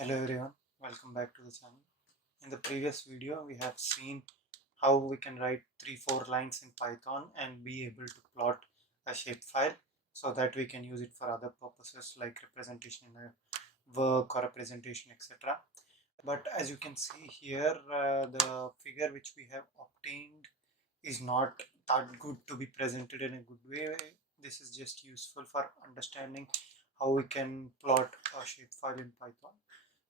Hello everyone, welcome back to the channel. In the previous video we have seen how we can write 3-4 lines in Python and be able to plot a shapefile so that we can use it for other purposes like representation in a work or a presentation, etc. But as you can see here, the figure which we have obtained is not that good to be presented in a good way. This is just useful for understanding how we can plot a shapefile in Python.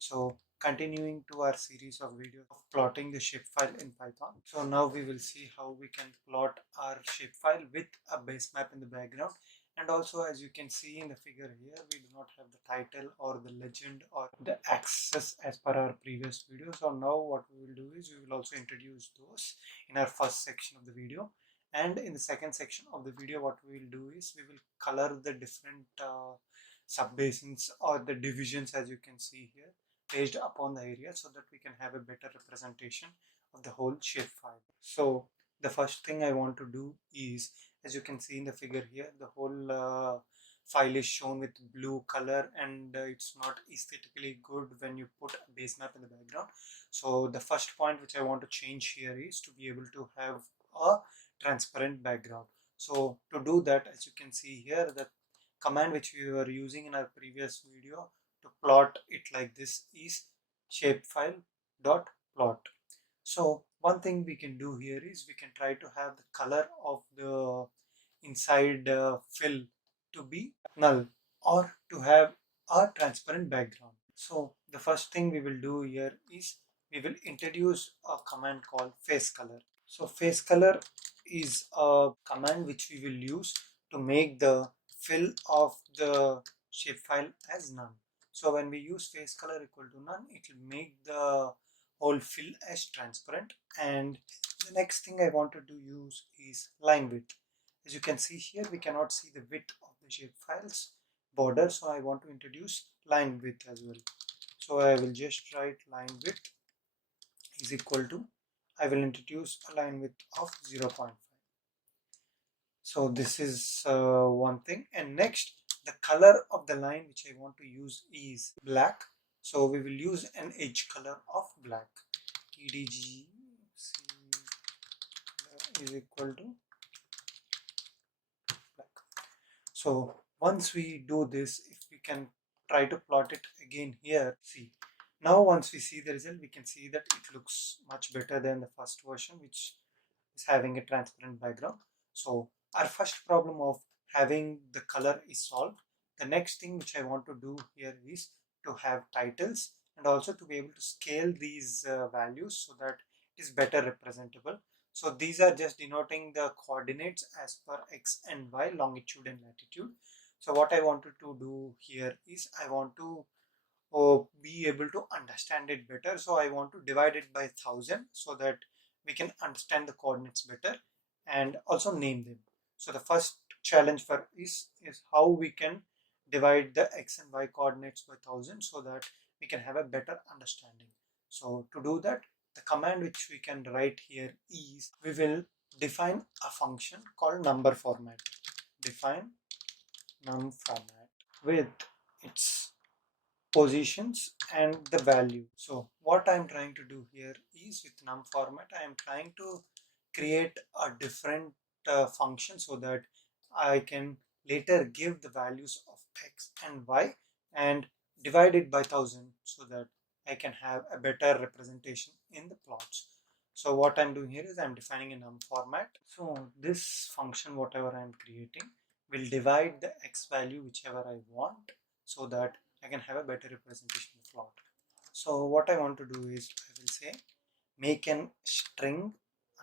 So continuing to our series of videos of plotting the shapefile in Python. So now we will see how we can plot our shapefile with a base map in the background. And also, as you can see in the figure here, we do not have the title or the legend or the axis as per our previous video. So now what we will do is we will also introduce those in our first section of the video. And in the second section of the video, what we will do is we will color the different subbasins or the divisions, as you can see here, based upon the area, so that we can have a better representation of the whole shapefile. So the first thing I want to do is, as you can see in the figure here, the whole file is shown with blue color, and it's not aesthetically good when you put a base map in the background. So the first point which I want to change here is to be able to have a transparent background. So to do that, as you can see here, the command which we were using in our previous video to plot it like this is shapefile.plot. So one thing we can do here is we can try to have the color of the inside fill to be null or to have a transparent background. So the first thing we will do here is we will introduce a command called face color. So face color is a command which we will use to make the fill of the shapefile as none. So when we use face color equal to none, it will make the whole fill as transparent. And the next thing I want to use is line width. As you can see here, we cannot see the width of the shapefile's border, so I want to introduce line width as well. So I will just write line width is equal to, I will introduce a line width of 0.5. So this is one thing. And next, the color of the line which I want to use is black. So we will use an edge color of black. edg is equal to black. So once we do this, if we can try to plot it again here, see. Now once we see the result, we can see that it looks much better than the first version, which is having a transparent background. So our first problem of having the color is solved. The next thing which I want to do here is to have titles and also to be able to scale these values so that it is better representable. So these are just denoting the coordinates as per x and y, longitude and latitude. So what I wanted to do here is I want to be able to understand it better. So I want to divide it by 1000 so that we can understand the coordinates better and also name them. So the first challenge for is how we can divide the x and y coordinates by 1000 so that we can have a better understanding. So to do that, the command which we can write here is we will define a function called number format. Define num format with its positions and the value. So what I'm trying to do here is with num format, I am trying to create a different function so that I can later give the values of x and y and divide it by 1000 so that I can have a better representation in the plots. So what I'm doing here is I'm defining a num format. So this function, whatever I'm creating, will divide the x value whichever I want so that I can have a better representation of the plot. So what I want to do is I will say make an string.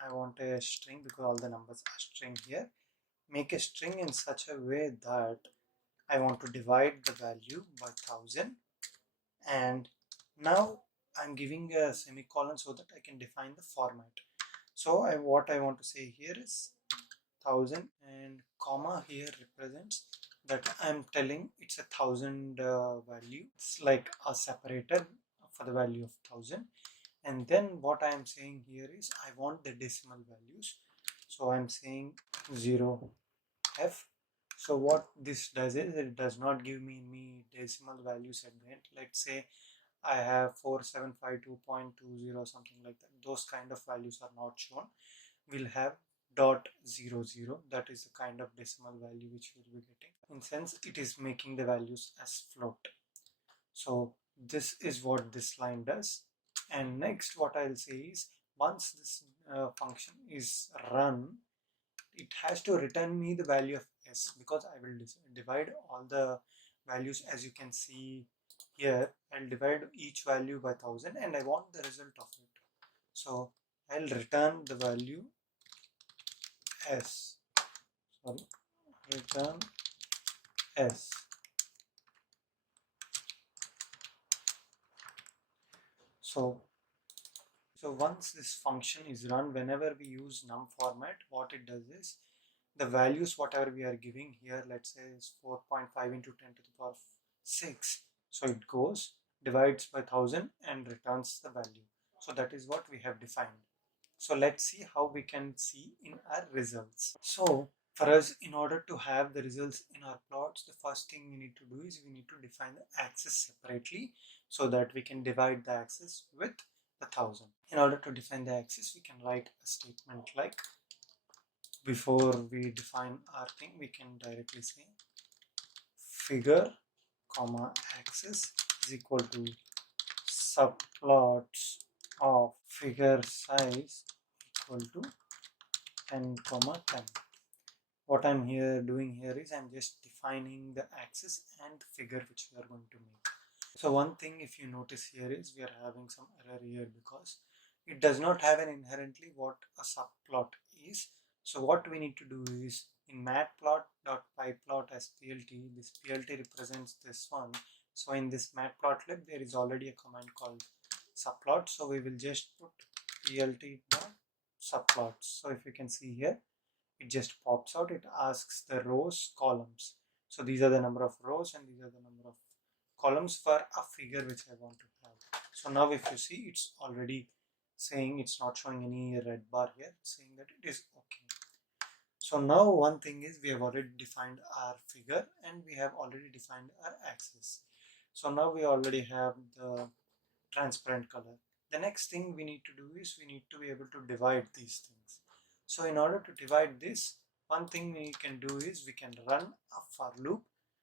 I want a string because all the numbers are string here. Make a string in such a way that I want to divide the value by 1000, and now I'm giving a semicolon so that I can define the format. So what I want to say here is 1000, and comma here represents that I'm telling it's 1000 value. It's like a separator for the value of 1000. And then what I am saying here is I want the decimal values. So I'm saying 0f. So what this does is it does not give me any decimal values at the end. Let's say I have 4752.20 something like that. Those kind of values are not shown. We'll have .00, that is the kind of decimal value which we'll be getting. In sense, it is making the values as float. So this is what this line does. And next what I'll say is, once this function is run, it has to return me the value of s, because I will divide all the values. As you can see here, I'll divide each value by 1000 and I want the result of it. So I'll return the value s, return s. So once this function is run, whenever we use num format, what it does is, the values whatever we are giving here, let's say is 4.5 into 10 to the power 6. So it goes, divides by 1000 and returns the value. So that is what we have defined. So let's see how we can see in our results. So for us, in order to have the results in our plots, the first thing we need to do is we need to define the axis separately so that we can divide the axis with the 1000. In order to define the axis, we can write a statement like, before we define our thing, we can directly say figure comma axis is equal to subplots of figure size equal to 10 comma 10. What I'm doing here is I'm just defining the axis and the figure which we are going to make. So one thing, if you notice here, is we are having some error here because it does not have an inherently what a subplot is. So what we need to do is, in matplot.pyplot as plt, this plt represents this one. So in this matplotlib there is already a command called subplot. So we will just put plt.subplots. So if you can see here, it just pops out. It asks the rows, columns. So these are the number of rows and these are the number of columns for a figure which I want to have. So now if you see, it's already saying, it's not showing any red bar here, it's saying that it is okay. So now one thing is, we have already defined our figure and we have already defined our axis. So now we already have the transparent color. The next thing we need to do is we need to be able to divide these things. So in order to divide this, one thing we can do is we can run a for loop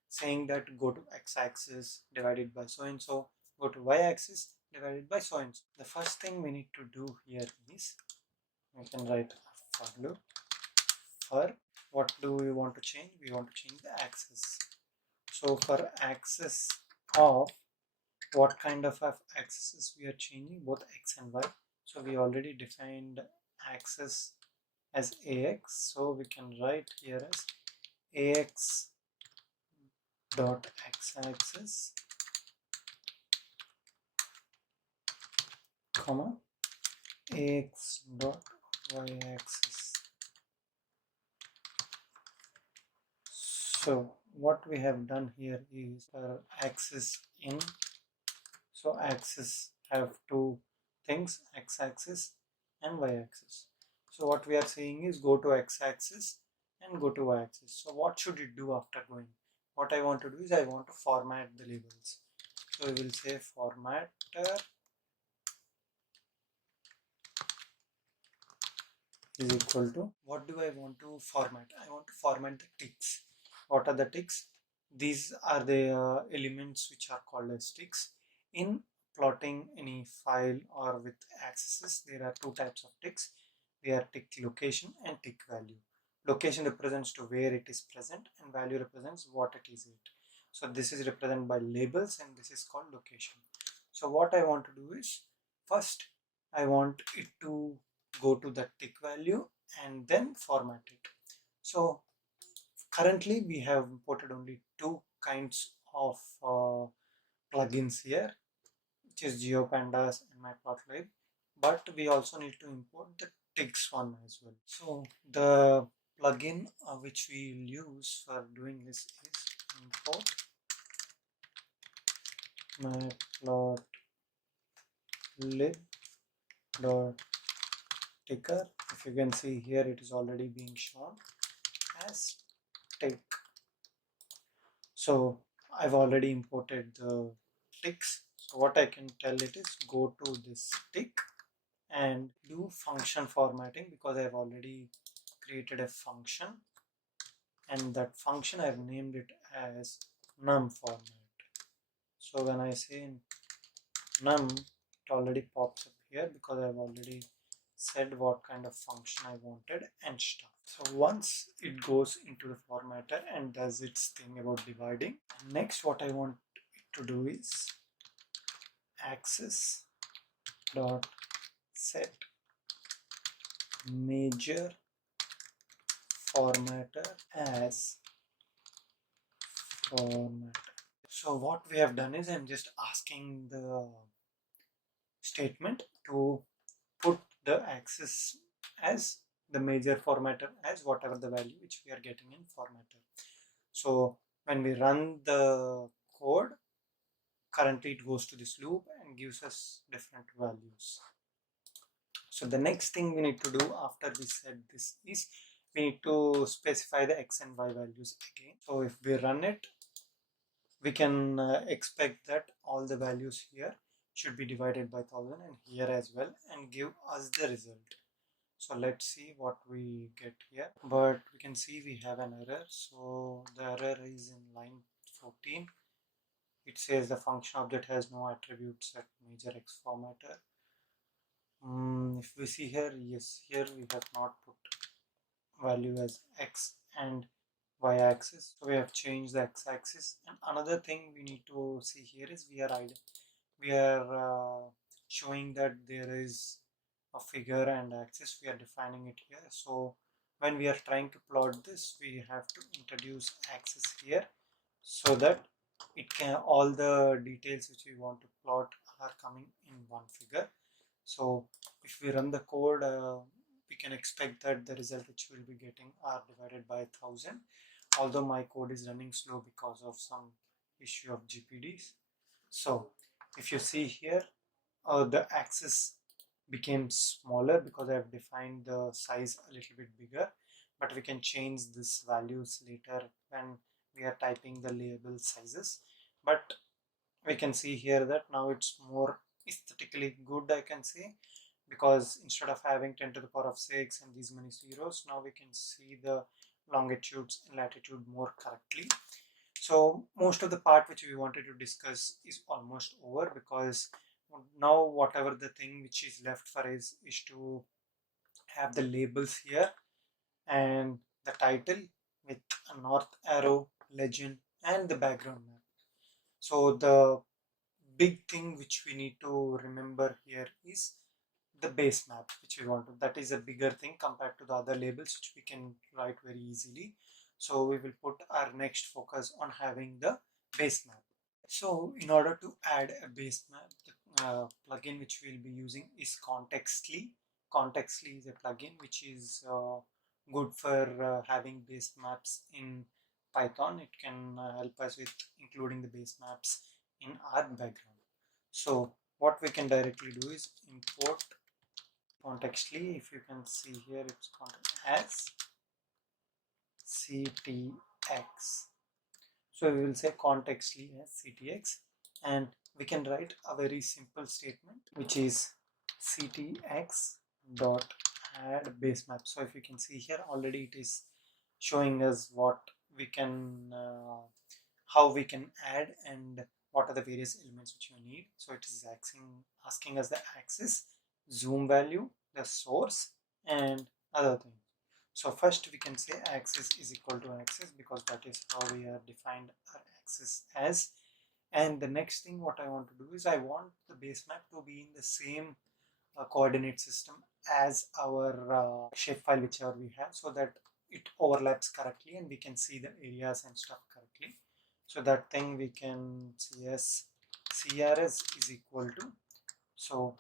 saying that go to x-axis divided by so and so, go to y-axis divided by so and so. The first thing we need to do here is we can write a for loop for, what do we want to change? We want to change the axis. So for axis of, what kind of axes we are changing, both x and y. So we already defined axis as ax, so we can write here as ax dot x-axis comma ax dot y-axis. So what we have done here is our axis in. So axis have two things, x-axis and y-axis. So what we are saying is go to x-axis and go to y-axis. So what should it do after going? What I want to do is I want to format the labels. So we will say formatter is equal to, what do I want to format? I want to format the ticks. What are the ticks? These are the elements which are called as ticks. In plotting any file or with axes, there are two types of ticks. They are tick location and tick value. Location represents to where it is present and value represents what it is. So this is represented by labels and this is called location. So what I want to do is, first I want it to go to the tick value and then format it. So currently we have imported only two kinds of plugins here, which is geopandas and matplotlib, but we also need to import the ticks one as well. So the plugin which we will use for doing this is import matplotlib.ticker. If you can see here, it is already being shown as tick. So I've already imported the ticks. So what I can tell it is go to this tick and do function formatting, because I've already created a function, and that function I've named it as num format. So when I say num, it already pops up here because I've already said what kind of function I wanted and stuff. So once it goes into the formatter and does its thing about dividing, next what I want it to do is axis dot set major formatter as formatter. So what we have done is I'm just asking the statement to put the axis as the major formatter as whatever the value which we are getting in formatter. So when we run the code, currently it goes to this loop and gives us different values. So the next thing we need to do after we set this is we need to specify the x and y values again. So if we run it, we can expect that all the values here should be divided by 1000 and here as well and give us the result. So let's see what we get here, but we can see we have an error. So the error is in line 14. It says the function object has no attributes at major x formatter. If we see here, yes, here we have not put value as x and y-axis, so we have changed the x-axis. And another thing we need to see here is we are showing that there is a figure and axis. We are defining it here. So when we are trying to plot this, we have to introduce axis here so that it can, all the details which we want to plot are coming in one figure. So if we run the code, we can expect that the result which we'll be getting are divided by 1000, although my code is running slow because of some issue of GPDs. So if you see here, the axis became smaller because I have defined the size a little bit bigger, but we can change this values later when we are typing the label sizes. But we can see here that now it's more aesthetically good, I can say, because instead of having 10 to the power of 6 and these many zeros, now we can see the longitudes and latitude more correctly. So most of the part which we wanted to discuss is almost over, because now whatever the thing which is left for is to have the labels here and the title with a north arrow, legend, and the background map. So the big thing which we need to remember here is the base map which we want to. That is a bigger thing compared to the other labels which we can write very easily. So we will put our next focus on having the base map. So in order to add a base map, the plugin which we'll be using is contextily. Contextily is a plugin which is good for having base maps in Python. It can help us with including the base maps in our background. So what we can directly do is import contextly. If you can see here, it's as ctx. So we will say contextly as ctx, and we can write a very simple statement which is ctx dot add base map. So if you can see here, already it is showing us what we can how we can add and what are the various elements which you need. So it is asking us the axis, zoom value, the source, and other things. So first we can say axis is equal to axis because that is how we have defined our axis as. And the next thing what I want to do is I want the base map to be in the same coordinate system as our shapefile whichever we have, so that it overlaps correctly and we can see the areas and stuff correctly. So that thing we can see as CRS is equal to, so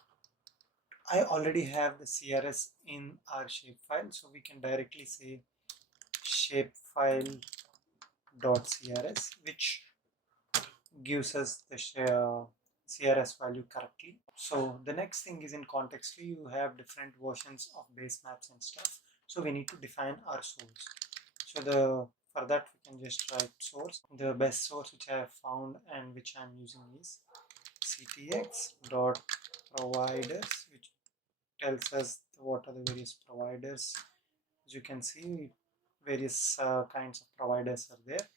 I already have the CRS in our shapefile, so we can directly say shapefile.crs, which gives us the CRS value correctly. So the next thing is in contextly, you have different versions of base maps and stuff. So we need to define our source. So for that we can just write source. The best source which I have found and which I am using is ctx.providers, which tells us what are the various providers. As you can see, various kinds of providers are there.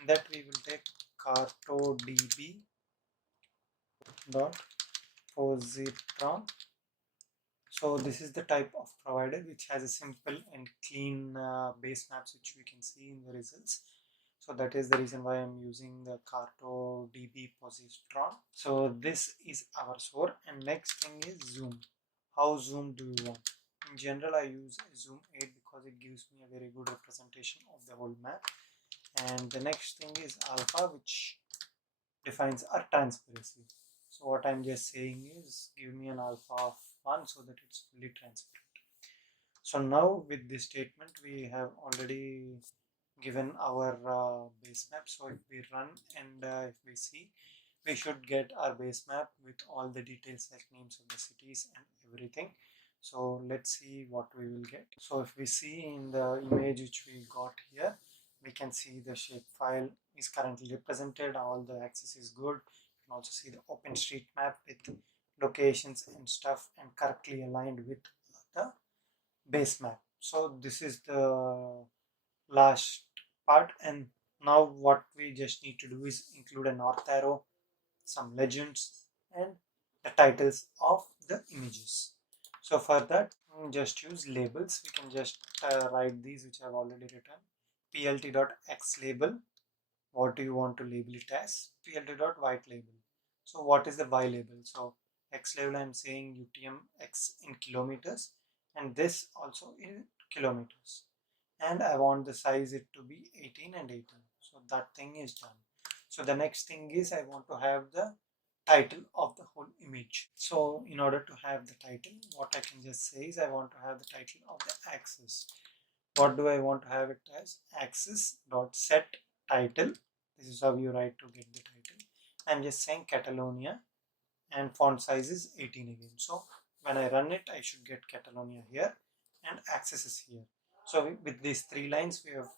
In that we will take cartodb.positron. So this is the type of provider which has a simple and clean base maps which we can see in the results. So that is the reason why I'm using the cartodb positron. So this is our source, and next thing is zoom. How zoom do you want? In general, I use zoom 8 because it gives me a very good representation of the whole map. And the next thing is alpha, which defines our transparency. So what I'm just saying is give me an alpha of 1 so that it's fully transparent. So now with this statement we have already given our base map. So if we run and if we see, we should get our base map with all the details like names of the cities and everything. So let's see what we will get. So if we see in the image which we got here, we can see the shapefile is currently represented, all the access is good. You can also see the OpenStreetMap with locations and stuff and correctly aligned with the base map. So this is the last part, and now what we just need to do is include a north arrow, some legends, and the titles of the images. So for that, just use labels. We can just write these which I've already written. plt.xlabel, what do you want to label it as? plt.white label. So what is the y label? So x label, I'm saying UTM x in kilometers, and this also in kilometers, and I want the size it to be 18 and 18. So that thing is done. So the next thing is I want to have the title of the whole image. So in order to have the title, what I can just say is I want to have the title of the axis. What do I want to have it as? Axis.set title. This is how you write to get the title. I'm just saying Catalonia, and font size is 18 again. So when I run it, I should get Catalonia here and axis is here. So with these 3 lines, we have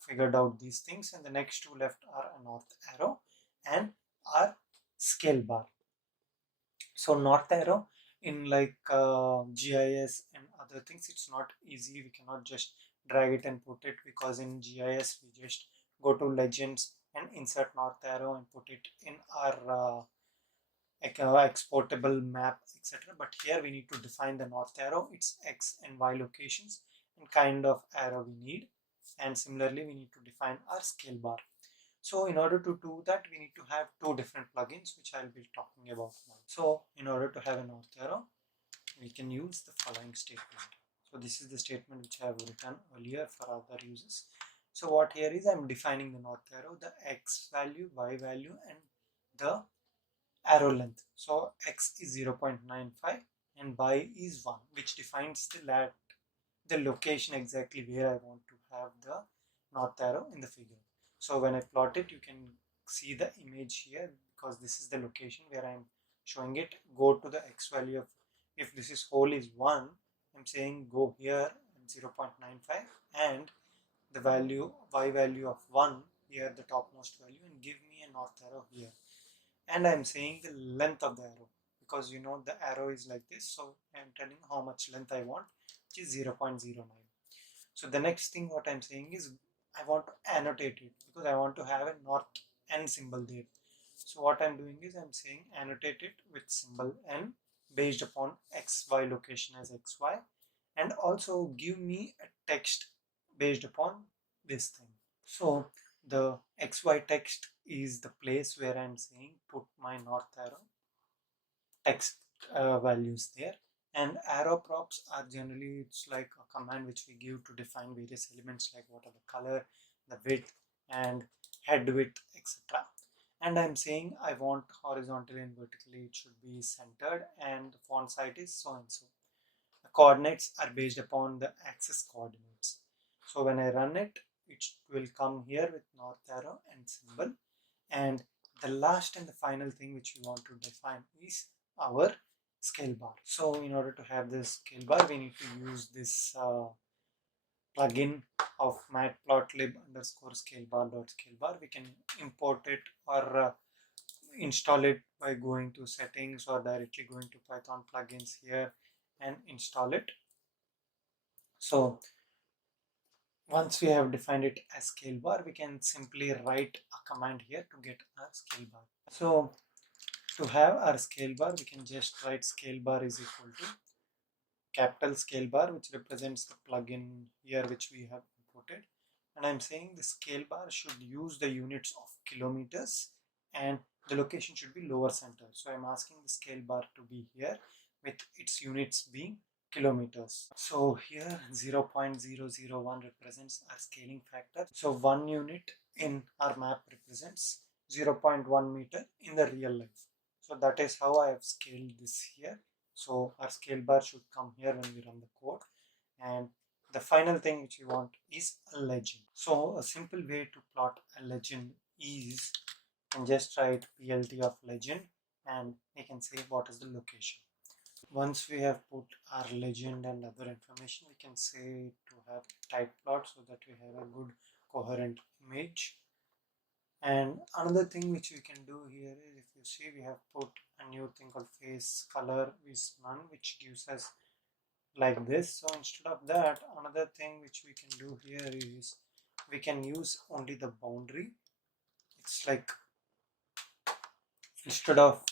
figured out these things, and the next 2 left are a north arrow and our scale bar. So north arrow in like GIS and other things, it's not easy. We cannot just drag it and put it, because in GIS we just go to legends and insert north arrow and put it in our exportable map, etc. But here we need to define the north arrow, its x and y locations, and kind of arrow we need. And similarly, we need to define our scale bar. So in order to do that, we need to have 2 different plugins, which I'll be talking about now. So in order to have a north arrow, we can use the following statement. So this is the statement which I have written earlier for other uses. So what here is, I'm defining the north arrow, the x value, y value, and the arrow length. So x is 0.95 and y is 1, which defines the location exactly where I want to have the north arrow in the figure. So when I plot it, you can see the image here, because this is the location where I'm showing it. Go to the x value of, if this is whole is 1, I'm saying go here 0.95 and the value y value of 1 here, the topmost value, and give me a north arrow here. And I'm saying the length of the arrow, because you know the arrow is like this, so I'm telling how much length I want, which is 0.09. So the next thing what I'm saying is I want to annotate it, because I want to have a north n symbol there. So what I'm doing is I'm saying annotate it with symbol n based upon xy location as xy, and also give me a text based upon this thing. So the xy text is the place where I'm saying put my north arrow text values there. And arrow props are generally, it's like a command which we give to define various elements, like what are the color, the width, and head width, etc. And I'm saying I want horizontally and vertically it should be centered, and the font size is so and so. The coordinates are based upon the axis coordinates. So when I run it, it will come here with north arrow and symbol. And the last and the final thing which we want to define is our scale bar. So in order to have this scale bar, we need to use this plugin of matplotlib_scalebar.scalebar. We can import it or install it by going to settings or directly going to Python plugins here and install it. So once we have defined it as ScaleBar, we can simply write a command here to get our ScaleBar. So to have our ScaleBar, we can just write ScaleBar is equal to capital ScaleBar, which represents the plugin here which we have imported. And I'm saying the ScaleBar should use the units of kilometers and the location should be lower center. So I'm asking the ScaleBar to be here with its units being kilometers. So here 0.001 represents our scaling factor. So 1 unit in our map represents 0.1 meter in the real life. So that is how I have scaled this here. So our ScaleBar should come here when we run the code. And the final thing which we want is a legend. So a simple way to plot a legend is, and just write plt of legend and we can say what is the location. Once we have put our legend and other information, we can say to have type plot so that we have a good coherent image. And another thing which we can do here is, if you see, we have put a new thing called face color is none, which gives us like this. So instead of that, another thing which we can do here is we can use only the boundary. It's like instead of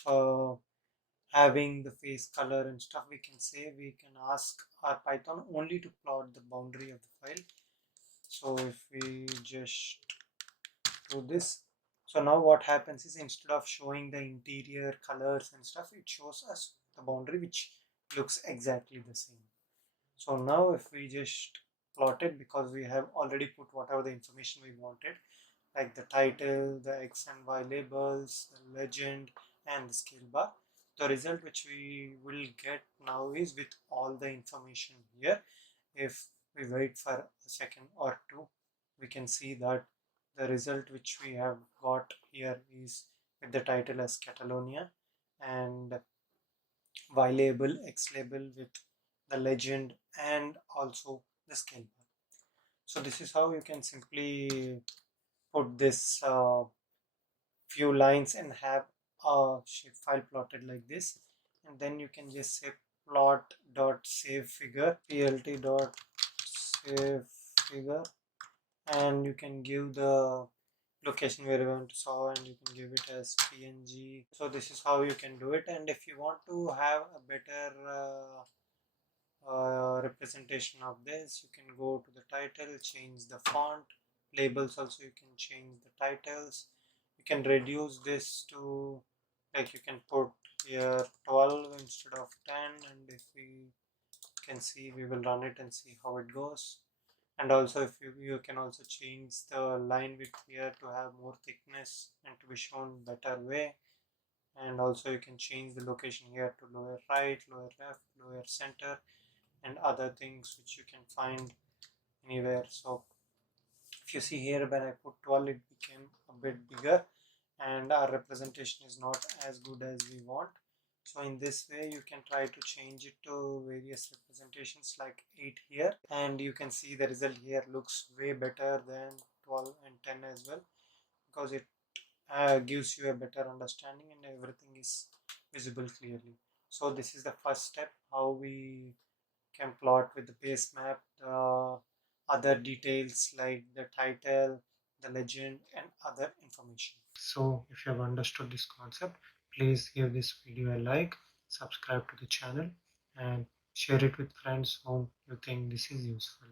having the face color and stuff, we can say we can ask our Python only to plot the boundary of the file. So if we just do this, so now what happens is, instead of showing the interior colors and stuff, it shows us the boundary which looks exactly the same. So now if we just plot it, because we have already put whatever the information we wanted, like the title, the X and Y labels, the legend and the ScaleBar, the result which we will get now is with all the information here. If we wait for a second or two, we can see that the result which we have got here is with the title as Catalonia and Y label, X label with the legend and also the ScaleBar. So this is how you can simply put this few lines and have a shapefile plotted like this, and then you can just say plot.savefigure, plt.savefigure, and you can give the location where you want to saw and you can give it as png. So this is how you can do it. And if you want to have a better representation of this, you can go to the title, change the font, labels also you can change the titles. You can reduce this to, like, you can put here 12 instead of 10, and if we can see, we will run it and see how it goes. And also if you can also change the line width here to have more thickness and to be shown better way. And also you can change the location here to lower right, lower left, lower center, and other things which you can find anywhere. So if you see here, when I put 12, it became a bit bigger and our representation is not as good as we want. So in this way you can try to change it to various representations like 8 here, and you can see the result here looks way better than 12 and 10 as well, because it gives you a better understanding and everything is visible clearly. So this is the first step, how we can plot with the base map other details like the title, the legend, and other information. So if you have understood this concept, please give this video a like, subscribe to the channel, and share it with friends whom you think this is useful.